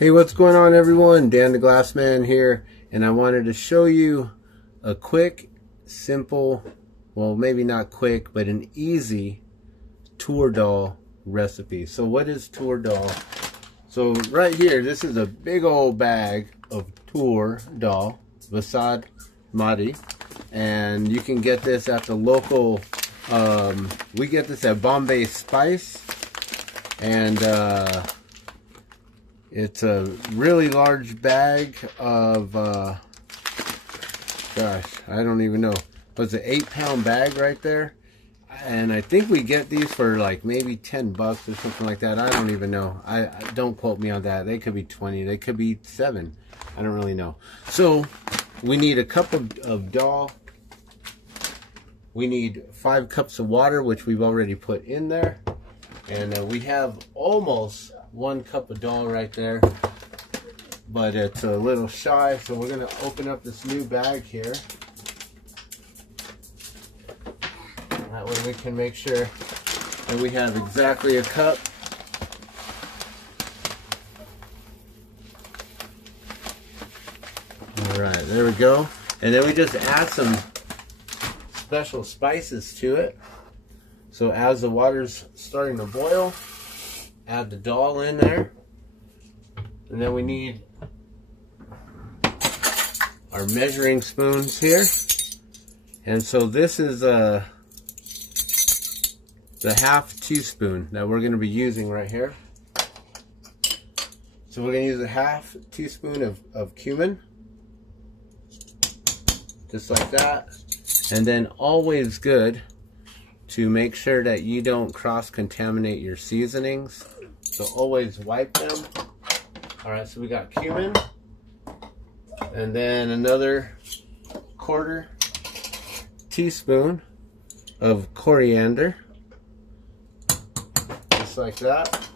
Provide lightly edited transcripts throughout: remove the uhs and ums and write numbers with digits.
Hey, what's going on everyone? Dan the Glass Man here, and I wanted to show you a quick, simple, well maybe not quick, but an easy Toor Dal recipe. So what is Toor Dal? So right here, this is a big old bag of Toor Dal, Vasad Madi, and you can get this at the local, we get this at Bombay Spice, and it's a really large bag of, gosh, I don't even know. It's an 8-pound bag right there. And I think we get these for like maybe 10 bucks or something like that. I don't even know. I don't quote me on that. They could be 20. They could be 7. I don't really know. So we need a cup of dal. We need 5 cups of water, which we've already put in there. And we have almost 1 cup of dal right there, but it's a little shy, so we're going to open up this new bag here. That way we can make sure that we have exactly a cup. Alright, there we go. And then we just add some special spices to it. So as the water's starting to boil, add the dal in there, and then we need our measuring spoons here. And so this is the ½ teaspoon that we're going to be using right here. So we're going to use a ½ teaspoon of cumin, just like that. And then always good to make sure that you don't cross-contaminate your seasonings. So always wipe them. Alright, so we got cumin. And then another ¼ teaspoon of coriander. Just like that.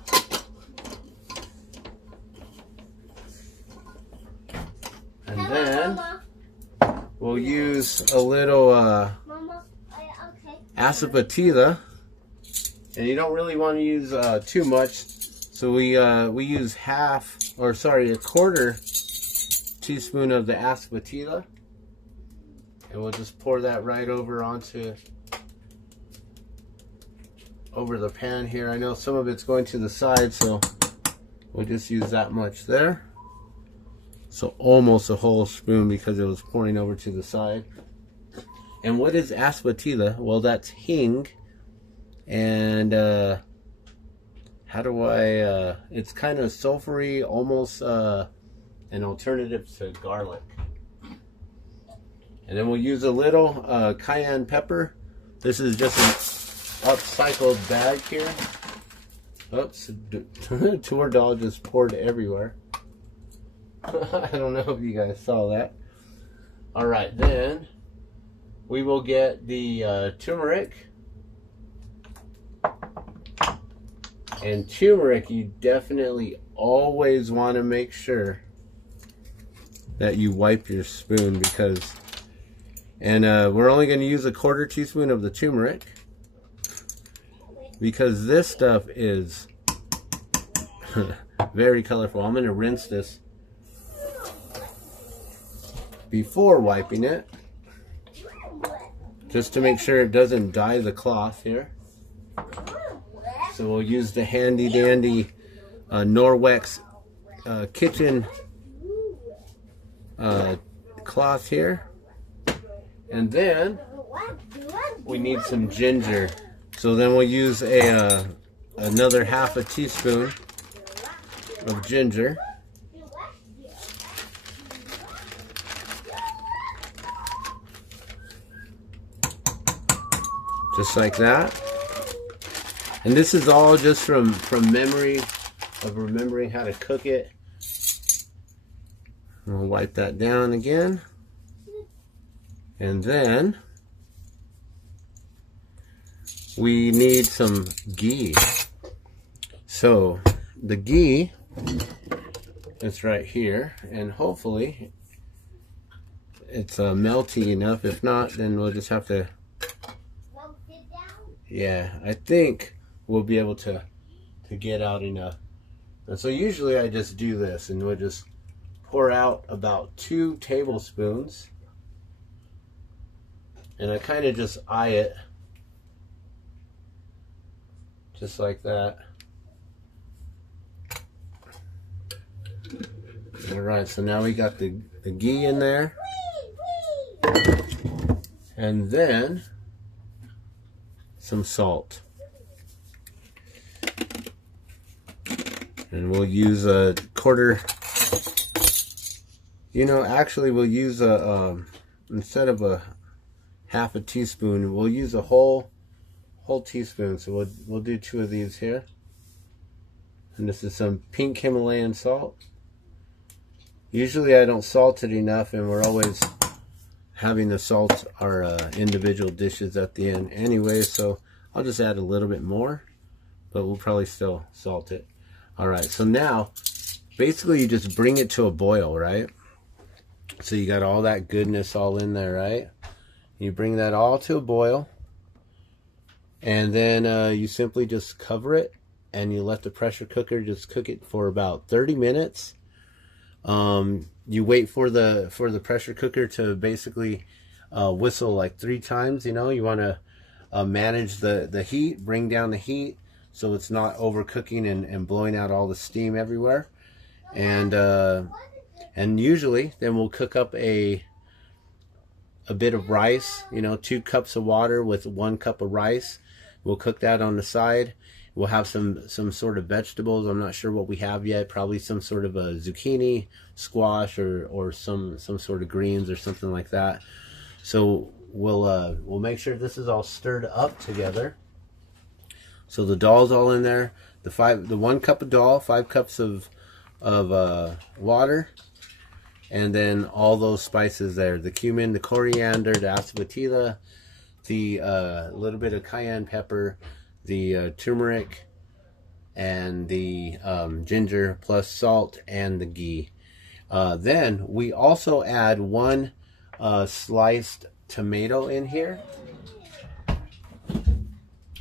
And then we'll use a little asafoetida. And you don't really want to use too much. So we use a ¼ teaspoon of the asafoetida, and we'll just pour that right over the pan here. I know some of it's going to the side, so we'll just use that much there. So almost a whole spoon because it was pouring over to the side. And what is asafoetida? Well, that's hing, and how do I, it's kind of sulfury, almost an alternative to garlic. And then we'll use a little cayenne pepper. This is just an upcycled bag here. Oops, Toor Dal just poured everywhere. I don't know if you guys saw that. Alright, then we will get the turmeric. And turmeric, you definitely always want to make sure that you wipe your spoon, because, and we're only going to use a ¼ teaspoon of the turmeric, because this stuff is very colorful. I'm going to rinse this before wiping it, just to make sure it doesn't dye the cloth here. So we'll use the handy dandy Norwex kitchen cloth here. And then we need some ginger. So then we'll use another ½ teaspoon of ginger. Just like that. And this is all just from memory of remembering how to cook it. We'll wipe that down again. And then we need some ghee. So the ghee is right here, and hopefully it's melty enough. If not, then we'll just have to, yeah, I think we'll be able to get out enough. And so usually I just do this, and we'll just pour out about 2 tablespoons. And I kind of just eye it, just like that. Alright, so now we got the ghee in there. And then some salt. And we'll use a quarter, you know, actually we'll use instead of a half a teaspoon, we'll use a whole teaspoon. So we'll do 2 of these here. And this is some pink Himalayan salt. Usually I don't salt it enough, and we're always having to salt our individual dishes at the end anyway, so I'll just add a little bit more, but we'll probably still salt it. Alright, so now basically you just bring it to a boil, right? So you got all that goodness all in there, right? You bring that all to a boil, and then you simply just cover it, and you let the pressure cooker just cook it for about 30 minutes. You wait for the pressure cooker to basically whistle like 3 times. You know, you want to manage the heat, bring down the heat so it's not overcooking and blowing out all the steam everywhere. And usually then we'll cook up a bit of rice, you know, 2 cups of water with 1 cup of rice. We'll cook that on the side. We'll have some sort of vegetables. I'm not sure what we have yet. Probably some sort of a zucchini, squash, or some sort of greens or something like that. So we'll make sure this is all stirred up together. So the dal's all in there. The 1 cup of dal, 5 cups of water, and then all those spices there: the cumin, the coriander, the asafoetida, the little bit of cayenne pepper, the turmeric, and the ginger, plus salt and the ghee. Then we also add 1 sliced tomato in here.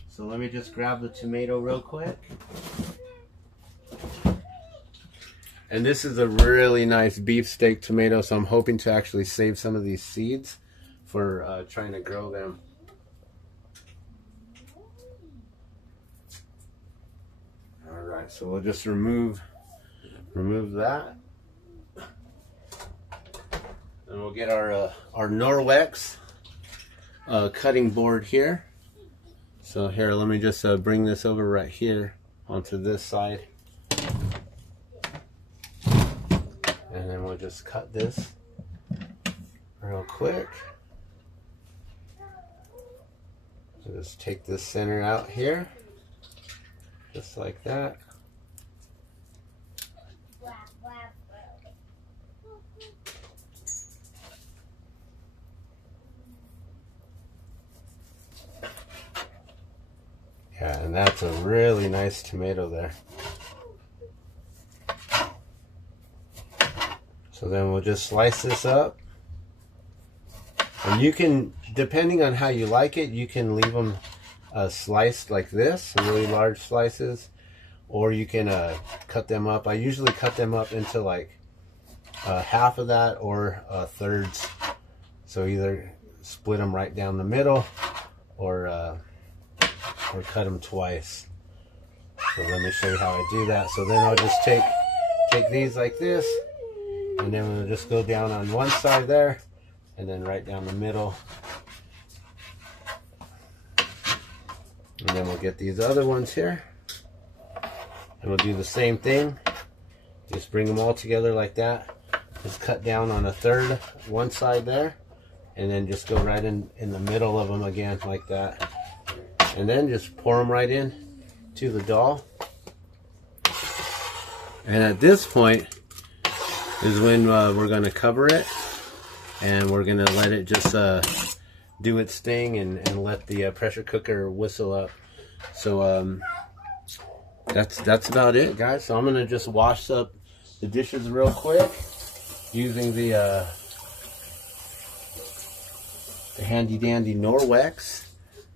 So let me just grab the tomato real quick. And this is a really nice beefsteak tomato, so I'm hoping to actually save some of these seeds for trying to grow them. Alright, so we'll just remove that. And we'll get our Norwex cutting board here. So here, let me just bring this over right here onto this side. And then we'll just cut this real quick. So just take this center out here, just like that. Yeah, and that's a really nice tomato there. So then we'll just slice this up. And you can, depending on how you like it, you can leave them sliced like this, really large slices, or you can cut them up. I usually cut them up into like half of that or thirds. So either split them right down the middle, or cut them twice. So let me show you how I do that. So then I'll just take these like this, and then we'll just go down on one side there, and then right down the middle. And then we'll get these other ones here, and we'll do the same thing. Just bring them all together like that. Just cut down on a third, one side there, and then just go right in the middle of them again like that. And then just pour them right in to the dal. And at this point is when we're going to cover it, and we're going to let it just do its thing and let the pressure cooker whistle up. So that's about it, guys. So I'm going to just wash up the dishes real quick using the handy dandy Norwex.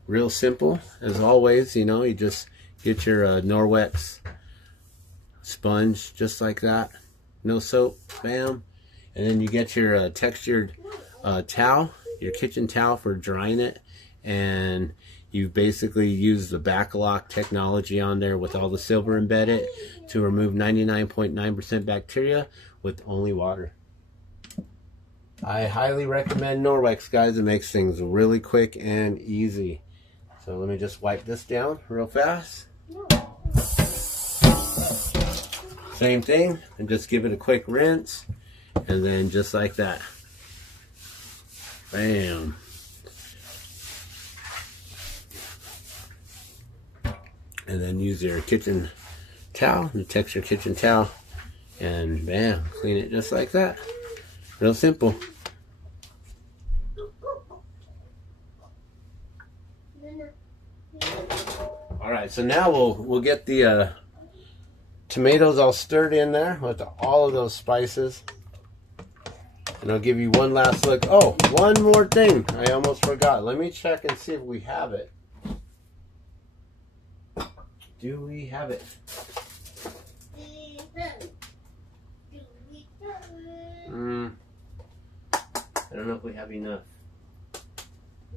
Real simple as always, you know. You just get your Norwex sponge, just like that. No soap, bam. And then you get your textured towel, your kitchen towel for drying it. And you basically use the back lock technology on there with all the silver embedded to remove 99.9% bacteria with only water. I highly recommend Norwex, guys. It makes things really quick and easy. So let me just wipe this down real fast. Same thing, and just give it a quick rinse, and then just like that. Bam. And then use your kitchen towel, the texture kitchen towel, and bam, clean it just like that. Real simple. All right, so now we'll get the tomatoes all stirred in there with all of those spices. And I'll give you one last look. Oh, one more thing. I almost forgot. Let me check and see if we have it. Do we have it? I don't know if we have enough.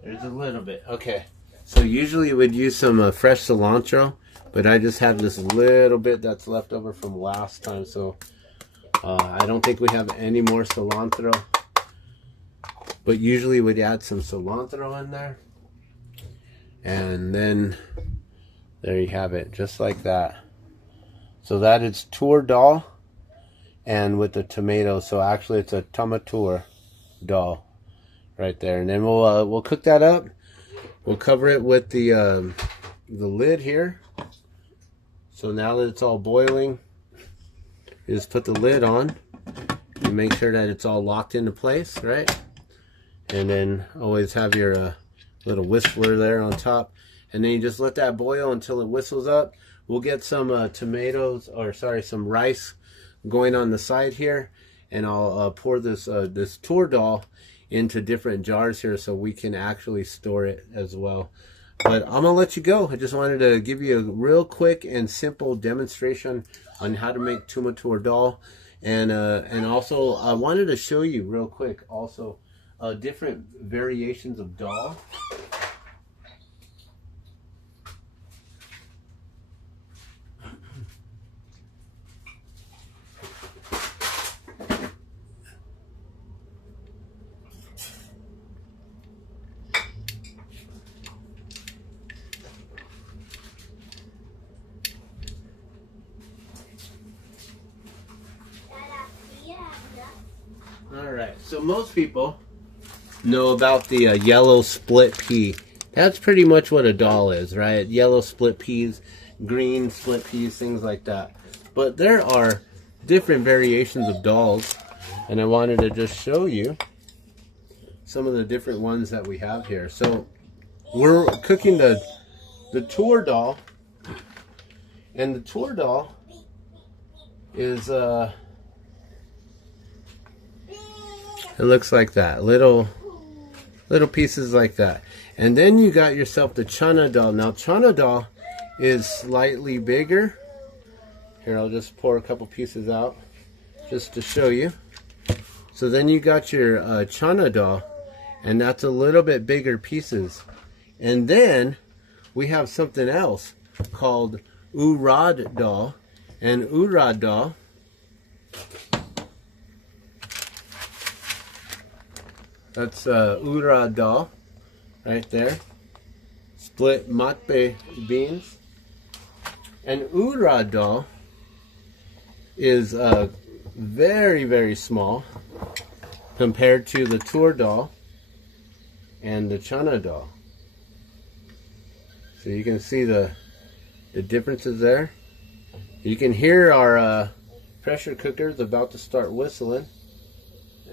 There's a little bit. Okay. So usually you would use some fresh cilantro, but I just have this little bit that's left over from last time. So I don't think we have any more cilantro. But usually we'd add some cilantro in there. And then there you have it, just like that. So that is Toor Dal, and with the tomato. So actually it's a Tomatoor Dal right there. And then we'll cook that up. We'll cover it with the lid here. So now that it's all boiling, you just put the lid on and make sure that it's all locked into place, right? And then always have your little whistler there on top. And then you just let that boil until it whistles up. We'll get some tomatoes, or sorry, some rice going on the side here. And I'll pour this Toor Dal into different jars here so we can actually store it as well. But I'm gonna let you go. I just wanted to give you a real quick and simple demonstration on how to make Tomatoor Dal, and also I wanted to show you real quick also different variations of dal. Alright, so most people know about the yellow split pea. That's pretty much what a dal is, right? Yellow split peas, green split peas, things like that. But there are different variations of dals, and I wanted to just show you some of the different ones that we have here. So we're cooking the Toor Dal, and the Toor Dal is it looks like that, little pieces like that. And then you got yourself the Channa Dal. Now Channa Dal is slightly bigger. Here, I'll just pour a couple pieces out just to show you. So then you got your Channa Dal, and that's a little bit bigger pieces. And then we have something else called Urad Dal, and Urad Dal that's Urad Dal right there. Split matbe beans. And Urad Dal is very, very small compared to the Toor Dal and the Channa Dal. So you can see the differences there. You can hear our pressure cookers about to start whistling.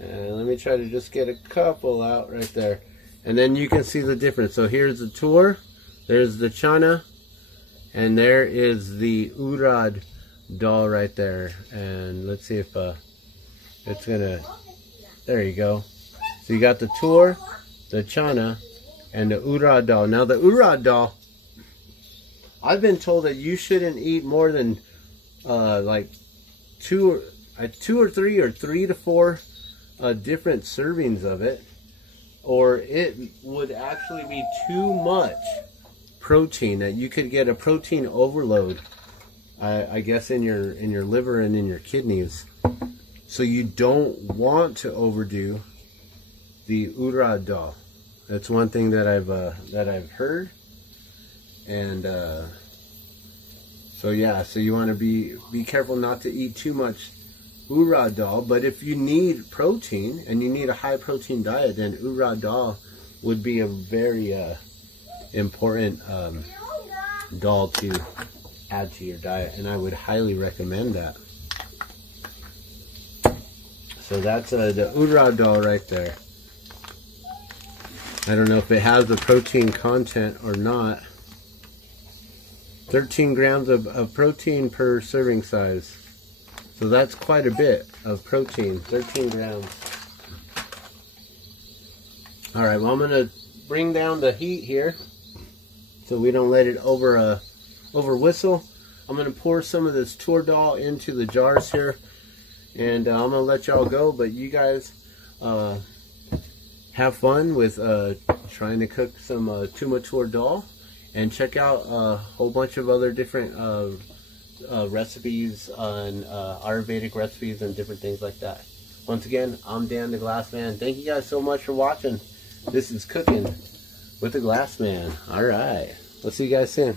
And let me try to just get a couple out right there. And then you can see the difference. So here's the Toor, there's the Channa, and there is the Urad Dal right there. And let's see if it's gonna, there you go. So you got the Toor, the Channa, and the Urad Dal. Now the Urad Dal, I've been told that you shouldn't eat more than like two or three or 3 to 4 different servings of it, or it would actually be too much protein, that you could get a protein overload, I guess, in your liver and in your kidneys. So you don't want to overdo the Urad Dal. That's one thing that I've heard. And so yeah, so you want to be careful not to eat too much Urad Dal. But if you need protein and you need a high protein diet, then Urad Dal would be a very important dal to add to your diet, and I would highly recommend that. So that's the Urad Dal right there. I don't know if it has the protein content or not. 13 grams of protein per serving size. So that's quite a bit of protein, 13 grams. Alright, well, I'm going to bring down the heat here so we don't let it over whistle. I'm going to pour some of this Toor Dal into the jars here, and I'm going to let y'all go, but you guys have fun with trying to cook some Tomatoor Dal, and check out a whole bunch of other different recipes on Auyervedic recipes and different things like that. Once again, I'm Dan the Glass Man. Thank you guys so much for watching. This is Cooking with the Glass Man. Alright, we'll see you guys soon.